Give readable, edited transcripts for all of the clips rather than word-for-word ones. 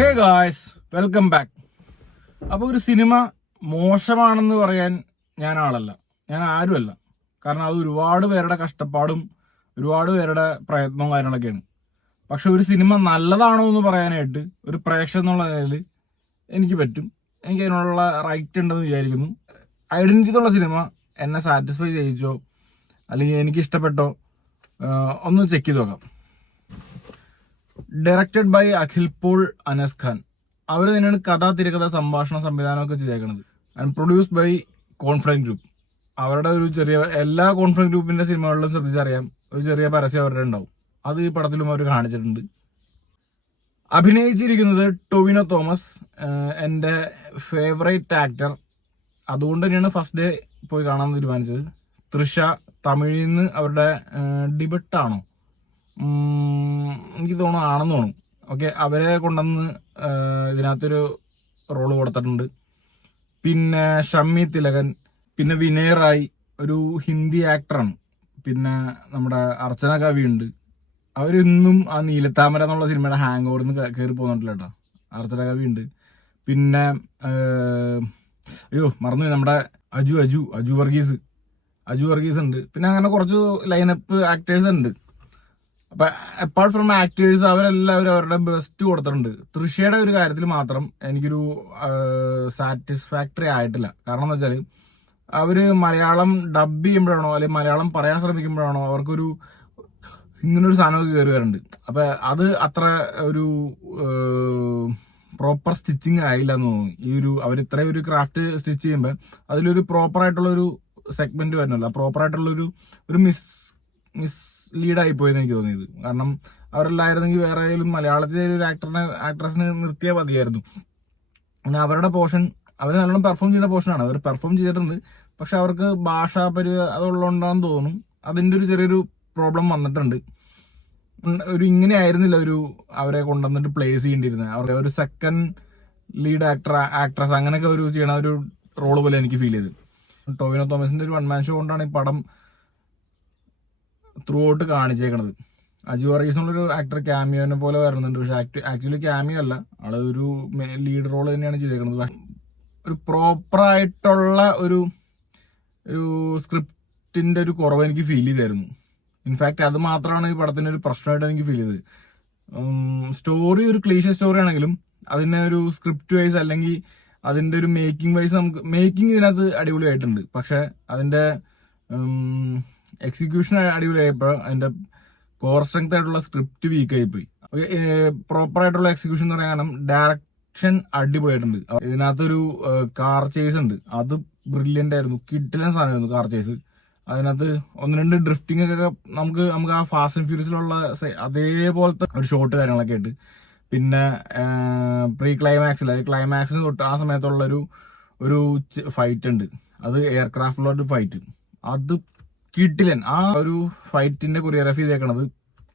Hey guys, welcome back. അപ്പോൾ ഒരു cinema മോശമാണെന്ന് പറയാൻ ഞാൻ ആളല്ല, ഞാൻ ആരുമല്ല. കാരണം അത് ഒരുപാട് പേരുടെ കഷ്ടപ്പാടും ഒരുപാട് പേരുടെ പ്രയത്നവും കാര്യങ്ങളൊക്കെയാണ്. പക്ഷെ ഒരു സിനിമ നല്ലതാണോ എന്ന് പറയാനായിട്ട് ഒരു പ്രേക്ഷകൻ എന്നുള്ള നിലയിൽ എനിക്ക് പറ്റും. എനിക്ക് അതിനുള്ള റൈറ്റ് ഉണ്ടെന്ന് വിചാരിക്കുന്നു. ഐഡന്റിറ്റി എന്നുള്ള സിനിമ എന്നെ സാറ്റിസ്ഫൈ ചെയ്യിച്ചോ അല്ലെങ്കിൽ എനിക്ക് ഇഷ്ടപ്പെട്ടോ ഒന്ന് ചെക്ക് ചെയ്ത് നോക്കാം. Directed by Akhil Paul Anas Khan. അവർ തന്നെയാണ് കഥ, തിരക്കഥ, സംഭാഷണ, സംവിധാനമൊക്കെ ചെയ്തേക്കുന്നത്. And produced by Confident Group. അവരുടെ ഒരു ചെറിയ എല്ലാ കോൺഫിഡൻറ്റ് ഗ്രൂപ്പിന്റെ സിനിമകളിലും ശ്രദ്ധിച്ചറിയാം, ഒരു ചെറിയ പരസ്യം അവരുടെ ഉണ്ടാവും. അത് ഈ പടത്തിലും അവർ കാണിച്ചിട്ടുണ്ട്. അഭിനയിച്ചിരിക്കുന്നത് ടൊവിനോ തോമസ്, എൻ്റെ ഫേവറേറ്റ് ആക്ടർ. അതുകൊണ്ട് തന്നെയാണ് ഫസ്റ്റ് ഡേ പോയി കാണാൻ തീരുമാനിച്ചത്. തൃഷ, തമിഴിൽ നിന്ന് അവരുടെ ഡിബട്ടാണോ എനിക്ക് തോന്നുന്നു, ആണെന്ന് തോന്നുന്നു. ഓക്കെ, അവരെ കൊണ്ടുവന്ന് ഇതിനകത്തൊരു റോള് കൊടുത്തിട്ടുണ്ട്. പിന്നെ ഷമ്മി തിലകൻ, പിന്നെ വിനയ് റായ്, ഒരു ഹിന്ദി ആക്ടറാണ്. പിന്നെ നമ്മുടെ അർച്ചന കവി ഉണ്ട്. അവരിന്നും ആ നീലത്താമര എന്നുള്ള സിനിമയുടെ ഹാങ് ഓവർന്ന് കയറി പോകുന്നുണ്ടല്ലോ കേട്ടോ. അർച്ചന കവി ഉണ്ട്. പിന്നെ മറന്നു, നമ്മുടെ അജു വർഗീസ് ഉണ്ട്. പിന്നെ അങ്ങനെ കുറച്ച് ലൈനപ്പ് ആക്ടേഴ്സ് ഉണ്ട്. അപ്പൊ അപ്പാർട്ട് ഫ്രം ആക്ടേഴ്സ് അവരെല്ലാവരും അവരുടെ ബെസ്റ്റ് കൊടുത്തിട്ടുണ്ട്. തൃഷയുടെ ഒരു കാര്യത്തിൽ മാത്രം എനിക്കൊരു സാറ്റിസ്ഫാക്ടറി ആയിട്ടില്ല. കാരണം എന്ന് വെച്ചാൽ അവര് മലയാളം ഡബ് ചെയ്യുമ്പോഴാണോ അല്ലെങ്കിൽ മലയാളം പറയാൻ ശ്രമിക്കുമ്പോഴാണോ അവർക്കൊരു ഇങ്ങനൊരു സാധനമൊക്കെ കയറി വരുന്നുണ്ട്. അപ്പൊ അത് അത്ര ഒരു പ്രോപ്പർ സ്റ്റിച്ചിങ് ആയില്ല എന്ന് തോന്നുന്നു. ഈ ഒരു അവർ ഇത്രയും ഒരു ക്രാഫ്റ്റ് സ്റ്റിച്ച് ചെയ്യുമ്പോൾ അതിലൊരു പ്രോപ്പർ ആയിട്ടുള്ള ഒരു സെഗ്മെന്റ് വരുന്നല്ലോ, പ്രോപ്പർ ആയിട്ടുള്ള ഒരു മിസ് ലീഡായി പോയെന്ന് എനിക്ക് തോന്നിയത്. കാരണം അവരെല്ലായിരുന്നെങ്കിൽ വേറെ ഏതെങ്കിലും മലയാളത്തിലെ ഒരു ആക്ട്രസിനെ നിർത്തിയാൽ മതിയായിരുന്നു. പിന്നെ അവരുടെ പോർഷൻ അവർ നല്ലോണം പെർഫോം ചെയ്യുന്ന പോർഷനാണ്. അവർ പെർഫോം ചെയ്തിട്ടുണ്ട്. പക്ഷെ അവർക്ക് ഭാഷാ അതുള്ളതുകൊണ്ടാണെന്ന് തോന്നുന്നു അതിന്റെ ഒരു ചെറിയൊരു പ്രോബ്ലം വന്നിട്ടുണ്ട്. ഒരു ഇങ്ങനെ ആയിരുന്നില്ല അവരെ കൊണ്ടുവന്നിട്ട് പ്ലേസ് ചെയ്യേണ്ടിയിരുന്നത്. അവരുടെ ഒരു സെക്കൻഡ് ലീഡ് ആക്ട്രസ് അങ്ങനെയൊക്കെ ഒരു ചെയ്യണ ഒരു റോള് പോലെ എനിക്ക് ഫീൽ ചെയ്ത്. ടൊവിനോ തോമസിന്റെ ഒരു 1 man ഷോ കൊണ്ടാണ് ഈ പടം ത്രൂ ഔട്ട് കാണിച്ചേക്കണത്. അജു വർഗീസ് എന്നുള്ളൊരു ആക്ടർ ക്യാമിയോനെ പോലെ വരുന്നുണ്ട്. പക്ഷെ ആക്ച്വലി ക്യാമിയോ അല്ല, ആള് ഒരു ലീഡ് റോൾ തന്നെയാണ് ചെയ്തേക്കുന്നത്. ഒരു പ്രോപ്പർ ആയിട്ടുള്ള ഒരു സ്ക്രിപ്റ്റിന്റെ ഒരു കുറവ് എനിക്ക് ഫീൽ ചെയ്തായിരുന്നു. ഇൻഫാക്ട് അത് മാത്രമാണ് ഈ പടത്തിന്റെ ഒരു പ്രശ്നമായിട്ട് എനിക്ക് ഫീൽ ചെയ്തത്. സ്റ്റോറി ഒരു ക്ലീഷ സ്റ്റോറി ആണെങ്കിലും അതിനെ ഒരു സ്ക്രിപ്റ്റ് വൈസ് അല്ലെങ്കിൽ അതിന്റെ ഒരു മേക്കിംഗ് വൈസ് മേക്കിംഗ് ഇതിനകത്ത് അടിപൊളിയായിട്ടുണ്ട്. പക്ഷെ അതിന്റെ എക്സിക്യൂഷൻ അടിപൊളിയായപ്പോൾ അതിന്റെ കോർ സ്ട്രെങ്ത് ആയിട്ടുള്ള സ്ക്രിപ്റ്റ് വീക്ക് ആയിപ്പോയി. പ്രോപ്പർ ആയിട്ടുള്ള എക്സിക്യൂഷൻ എന്ന് പറയാനും ഡയറക്ഷൻ അടിപൊളിയായിട്ടുണ്ട്. ഇതിനകത്തൊരു കാർ ചേസ് ഉണ്ട്, അത് ബ്രില്യന്റ് ആയിരുന്നു. കിഡിലൻ സാധനമായിരുന്നു കാർ ചേസ്. അതിനകത്ത് 1-2 ഡ്രിഫ്റ്റിംഗ് ഒക്കെ നമുക്ക് ആ ഫാസ്റ്റ് ആൻഡ് ഫ്യൂരിയസിലുള്ള അതേപോലത്തെ ഒരു ഷോട്ട് കാര്യങ്ങളൊക്കെ ആയിട്ട്. പിന്നെ ക്ലൈമാക്സിന് തൊട്ട് ആ സമയത്തുള്ള ഒരു ഫൈറ്റ് ഉണ്ട്, അത് എയർക്രാഫ്റ്റിലുള്ള ഫൈറ്റ്. അത് കിഡിലൻ. ആ ഒരു ഫൈറ്റിന്റെ കൊറിയോഗ്രാഫി ചെയ്തേക്കണത്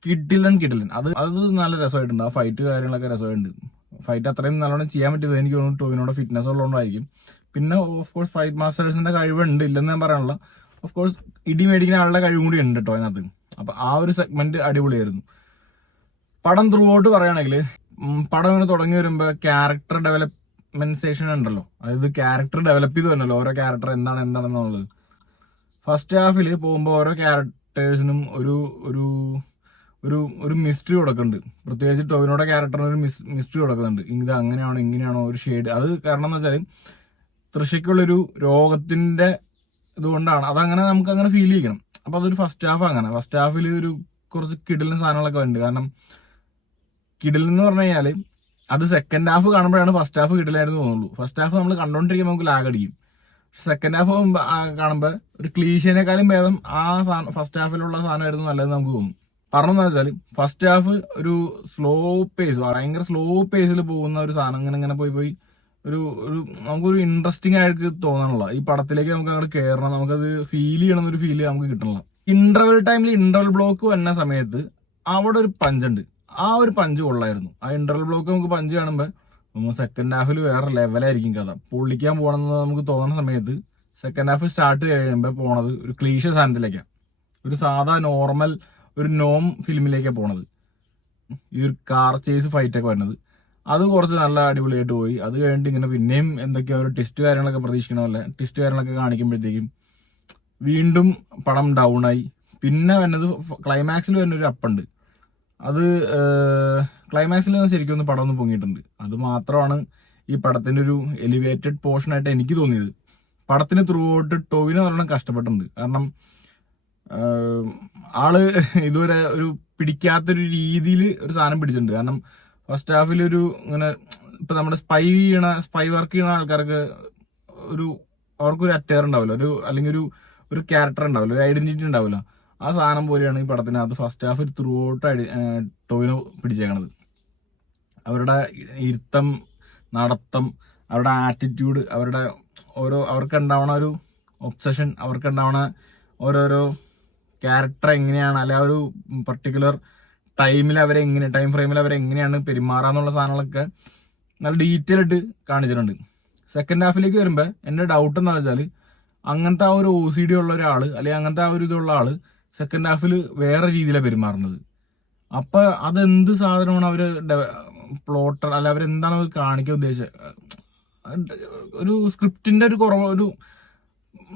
കിഡിലൻ. അത് നല്ല രസമായിട്ടുണ്ട്. ആ ഫൈറ്റ് കാര്യങ്ങളൊക്കെ രസമായിട്ടുണ്ട്. ഫൈറ്റ് അത്രയും നല്ലോണം ചെയ്യാൻ പറ്റിയത് എനിക്ക് തോന്നുന്നു ടോവിനോടെ ഫിറ്റ്നസ് ഉള്ളതുകൊണ്ടായിരിക്കും. പിന്നെ ഓഫ് കോഴ്സ് ഫൈറ്റ് മാസ്റ്റേഴ്സിന്റെ കഴിവുണ്ട്, ഇല്ലെന്ന് ഞാൻ പറയാനുള്ള. ഓഫ് കോഴ്സ് ഇടി മേടിക്കുന്ന ആളുടെ കഴിവും കൂടി ഉണ്ട് കേട്ടോ അതിനകത്ത്. അപ്പൊ ആ ഒരു സെഗ്മെന്റ് അടിപൊളിയായിരുന്നു. പടം ത്രൂ ഔട്ട് പറയുകയാണെങ്കിൽ പടം ഇങ്ങനെ തുടങ്ങി വരുമ്പോ ക്യാരക്ടർ ഡെവലപ്മെന്റേഷൻ ഉണ്ടല്ലോ, അതായത് ക്യാരക്ടർ ഡെവലപ്പ് ചെയ്ത് വരണല്ലോ, ഓരോ ക്യാരക്ടർ എന്താണെന്നുള്ളത്. ഫസ്റ്റ് ഹാഫിൽ പോകുമ്പോൾ ഓരോ ക്യാരക്ടേഴ്സിനും ഒരു മിസ്റ്ററി കൊടുക്കുന്നുണ്ട്. പ്രത്യേകിച്ച് ടൊവിനോയുടെ ക്യാരക്ടറിന് ഒരു മിസ്റ്ററി കൊടുക്കുന്നുണ്ട്. ഇത് അങ്ങനെയാണോ ഇങ്ങനെയാണോ ഒരു ഷെയ്ഡ്. അത് കാരണം എന്ന് വെച്ചാൽ തൃശയ്ക്കുള്ളൊരു രോഗത്തിന്റെ ഇതുകൊണ്ടാണ് അതങ്ങനെ നമുക്ക് അങ്ങനെ ഫീൽ ചെയ്യണം. അപ്പൊ അതൊരു ഫസ്റ്റ് ഹാഫിൽ ഒരു കുറച്ച് കിടിലൻ സാധനങ്ങളൊക്കെ ഉണ്ട്. കാരണം കിടിലൻ എന്ന് പറഞ്ഞു കഴിഞ്ഞാൽ അത് സെക്കൻഡ് ഹാഫ് കാണുമ്പോഴാണ് ഫസ്റ്റ് ഹാഫ് കിടിലായിരുന്നു തോന്നുള്ളൂ. ഫസ്റ്റ് ഹാഫ് നമ്മൾ കണ്ടോണ്ടിരിക്കുമ്പോൾ നമുക്ക് ലാഗ് അടിക്കും. സെക്കൻഡ് ഹാഫ് കാണുമ്പോൾ ഒരു ക്ലീഷേനേക്കാളും ഭേദം ആ ഫസ്റ്റ് ഹാഫിലുള്ള സാധനമായിരുന്നു നല്ലതെന്ന് നമുക്ക് തോന്നും. പറഞ്ഞെന്ന് വെച്ചാൽ ഫസ്റ്റ് ഹാഫ് ഒരു സ്ലോ പേസ്, ഭയങ്കര സ്ലോ പേസിൽ പോകുന്ന ഒരു സാധനം ഇങ്ങനെ പോയി നമുക്കൊരു ഇൻട്രസ്റ്റിംഗ് ആയിട്ട് തോന്നണല്ലോ. ഈ പടത്തിലേക്ക് നമുക്ക് അങ്ങോട്ട് കയറണം, നമുക്കത് ഫീൽ ചെയ്യണം ഒരു ഫീല് നമുക്ക് കിട്ടണല്ലോ. ഇന്റർവെൽ ടൈമിൽ ഇന്റർവെൽ ബ്ലോക്ക് വന്ന സമയത്ത് അവിടെ ഒരു പഞ്ചുണ്ട്, ആ ഒരു പഞ്ച് കൊള്ളായിരുന്നു. ആ ഇന്റർവെൽ ബ്ലോക്ക് നമുക്ക് പഞ്ച് കാണുമ്പോൾ സെക്കൻഡ് ഹാഫിൽ വേറെ ലെവലായിരിക്കും കഥ, പൊള്ളിക്കാൻ പോകണമെന്ന് നമുക്ക് തോന്നുന്ന സമയത്ത് സെക്കൻഡ് ഹാഫ് സ്റ്റാർട്ട് കഴിയുമ്പോൾ പോണത് ഒരു ക്ലീഷ സാധനത്തിലേക്കാണ്. ഒരു സാധാ നോർമൽ ഒരു നോം ഫിലിമിലേക്കാണ് പോണത്. ഈ ഒരു കാർ ചേസ് ഫൈറ്റ് ഒക്കെ വരുന്നത് അത് കുറച്ച് നല്ല അടിപൊളിയായിട്ട് പോയി. അത് കഴിഞ്ഞിട്ട് ഇങ്ങനെ പിന്നെയും എന്തൊക്കെയോ ഒരു ടെസ്റ്റ് കാര്യങ്ങളൊക്കെ പ്രതീക്ഷിക്കണമല്ലേ, ടെസ്റ്റ് കാര്യങ്ങളൊക്കെ കാണിക്കുമ്പോഴത്തേക്കും വീണ്ടും പടം ഡൗൺ ആയി. പിന്നെ വന്നത് ക്ലൈമാക്സിൽ വരുന്നൊരു അപ്പുണ്ട്. അത് ക്ലൈമാക്സിൽ ശരിക്കും ഒന്ന് പടം ഒന്ന് പൊങ്ങിയിട്ടുണ്ട്. അത് മാത്രമാണ് ഈ പടത്തിന്റെ ഒരു എലിവേറ്റഡ് പോർഷൻ ആയിട്ട് എനിക്ക് തോന്നിയത്. പടത്തിന് ത്രൂ ഔട്ട് ടോവിനോ നല്ലോണം കഷ്ടപ്പെട്ടിട്ടുണ്ട്. കാരണം ആള് ഇതുവരെ ഒരു പിടിക്കാത്തൊരു രീതിയിൽ ഒരു സാധനം പിടിച്ചിട്ടുണ്ട്. കാരണം ഫസ്റ്റ് ഹാഫിൽ ഒരു ഇങ്ങനെ ഇപ്പൊ നമ്മുടെ സ്പൈ വർക്ക് ചെയ്യണ ആൾക്കാർക്ക് അവർക്കൊരു അറ്റയർ ഉണ്ടാവില്ല, അല്ലെങ്കിൽ ഒരു ക്യാരക്ടർ ഉണ്ടാവില്ല, ഒരു ഐഡന്റിറ്റി ഉണ്ടാവില്ല. ആ സാധനം പോലെയാണ് ഈ പടത്തിനകത്ത് first half throughout Tovino പിടിച്ചേക്കണത്. അവരുടെ ഇരുത്തം, നടത്തം, അവരുടെ ആറ്റിറ്റ്യൂഡ്, അവർക്ക് ഉണ്ടാവണ ഒരു ഒബ്സഷൻ, അവർക്ക് ഉണ്ടാവണ ഓരോരോ ക്യാരക്ടർ എങ്ങനെയാണ്, അല്ലെ ഒരു പർട്ടിക്കുലർ ടൈം ഫ്രെയിമിൽ അവരെങ്ങനെയാണ് പെരുമാറാന്നുള്ള സാധനങ്ങളൊക്കെ നല്ല ഡീറ്റെയിൽ ആയിട്ട് കാണിച്ചിട്ടുണ്ട്. സെക്കൻഡ് ഹാഫിലേക്ക് വരുമ്പോൾ എൻ്റെ ഡൗട്ട് എന്താ വെച്ചാൽ, അങ്ങനത്തെ ആ ഒരു OCD ഉള്ള ഒരാള്, അല്ലെങ്കിൽ അങ്ങനത്തെ ആ ഒരു ഇതുള്ള ആള് സെക്കൻഡ് ഹാഫിൽ വേറെ രീതിയിലാണ് പെരുമാറുന്നത്. അപ്പൊ അതെന്ത് സാധനമാണ് അവര് പ്ലോട്ടർ, അല്ല അവരെന്താണ് അവർ കാണിക്കാൻ ഉദ്ദേശിച്ചത്? ഒരു സ്ക്രിപ്റ്റിന്റെ ഒരു കുറവ്,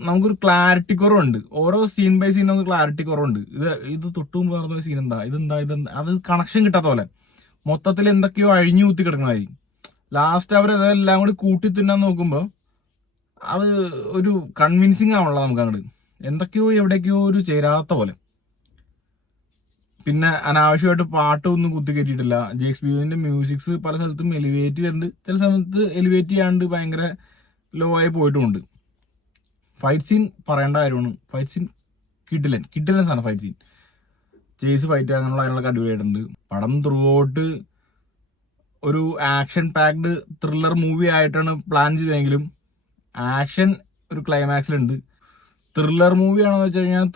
നമുക്കൊരു ക്ലാരിറ്റി കുറവുണ്ട്. ഓരോ സീൻ ബൈ സീൻ നമുക്ക് ക്ലാരിറ്റി കുറവുണ്ട്. ഇത് തൊട്ടുമുമ്പ് നടന്ന സീൻ ഇതെന്താ അത് കണക്ഷൻ കിട്ടാത്ത പോലെ മൊത്തത്തിൽ എന്തൊക്കെയോ അഴിഞ്ഞു കൂത്തി കിടക്കണമായിരിക്കും. ലാസ്റ്റ് അവരതെല്ലാം കൂടി കൂട്ടി തിന്നാൻ നോക്കുമ്പോൾ അത് ഒരു കൺവിൻസിങ് ആവണല്ലോ നമുക്ക് അങ്ങോട്ട്. എന്തൊക്കെയോ എവിടേക്കോ ഒരു ചേരാത്ത പോലെ. പിന്നെ അനാവശ്യമായിട്ട് പാട്ടൊന്നും കുത്തി കയറ്റിയിട്ടില്ല. JXBUവിന്റെ മ്യൂസിക്സ് പല സ്ഥലത്തും എലിവേറ്റ് ചെയ്തിട്ടുണ്ട്, ചില സമയത്ത് എലിവേറ്റ് ചെയ്യാണ്ട് ഭയങ്കര ലോ ആയി പോയിട്ടുമുണ്ട്. ഫൈറ്റ് സീൻ പറയേണ്ട കാര്യമാണ്. ഫൈറ്റ് സീൻ കിഡിലൻ സാധനം. ഫൈറ്റ് സീൻ, ചേസ് ഫൈറ്റ്, അങ്ങനെയുള്ള കാര്യങ്ങളൊക്കെ അടിപൊളിയായിട്ടുണ്ട്. പടം ത്രൂ ഔട്ട് ഒരു ആക്ഷൻ പാക്ഡ് ത്രില്ലർ മൂവി ആയിട്ടാണ് പ്ലാൻ ചെയ്തതെങ്കിലും ആക്ഷൻ ഒരു ക്ലൈമാക്സിലുണ്ട്. ത്രില്ലർ മൂവിയാണെന്ന് വെച്ച് കഴിഞ്ഞാൽ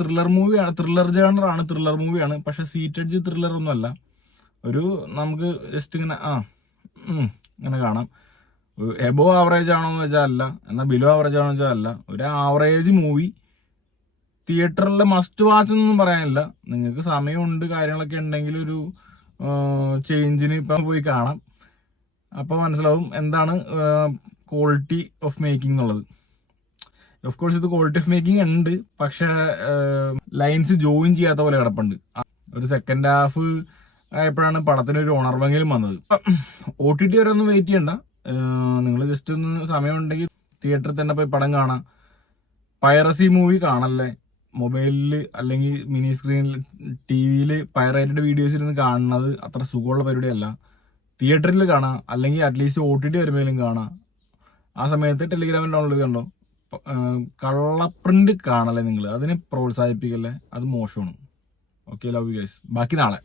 ത്രില്ലർ ജേണറാണ്, ത്രില്ലർ മൂവിയാണ്. പക്ഷെ സീറ്റഡ് ത്രില്ലർ ഒന്നും അല്ല. നമുക്ക് ജസ്റ്റ് ഇങ്ങനെ ഇങ്ങനെ കാണാം. എബോ ആവറേജ് ആണോ എന്ന് വെച്ചാൽ അല്ല, എന്നാൽ ബിലോ ആവറേജ് ആണോ എന്ന് വെച്ചാൽ അല്ല. ഒരു ആവറേജ് മൂവി. തിയേറ്ററിൽ മസ്റ്റ് വാച്ച് എന്നൊന്നും പറയാനില്ല. നിങ്ങൾക്ക് സമയമുണ്ട്, കാര്യങ്ങളൊക്കെ ഉണ്ടെങ്കിൽ ഒരു ചേഞ്ചിന് ഇപ്പം പോയി കാണാം. അപ്പോൾ മനസ്സിലാവും എന്താണ് ക്വാളിറ്റി ഓഫ് മേക്കിംഗ് എന്നുള്ളത്. ഓഫ് കോഴ്സ് ഇത് ക്വാളിറ്റി ഓഫ് മേക്കിംഗ് ഉണ്ട്, പക്ഷെ ലൈൻസ് ജോയിൻ ചെയ്യാത്ത പോലെ കിടപ്പുണ്ട്. ഒരു സെക്കൻഡ് ഹാഫ് ആയപ്പോഴാണ് പടത്തിന് ഒരു ഉണർവെങ്കിലും വന്നത്. OTT വരെ ഒന്നും വെയിറ്റ് ചെയ്യണ്ട. നിങ്ങൾ ജസ്റ്റ് ഒന്ന് സമയമുണ്ടെങ്കിൽ തിയേറ്ററിൽ തന്നെ പോയി പടം കാണാം. പൈറസി മൂവി കാണല്ലേ. മൊബൈലിൽ അല്ലെങ്കിൽ മിനി സ്ക്രീനിൽ TV പൈറേറ്റഡ് വീഡിയോസിൽ നിന്ന് കാണുന്നത് അത്ര സുഖമുള്ള പരിപാടിയല്ല. തിയേറ്ററിൽ കാണാം, അല്ലെങ്കിൽ അറ്റ്ലീസ്റ്റ് OTT വരുമ്പോഴും കാണാം. ആ സമയത്ത് ടെലിഗ്രാമിൽ ഡൗൺലോഡ് ചെയ്യണ്ടോ. കള്ളപ്രിന്റ് കാണല്ലേ നിങ്ങൾ, അതിനെ പ്രോത്സാഹിപ്പിക്കല്ലേ, അത് മോശമാണ്. Okay, love you guys. ബാക്കി നാളെ.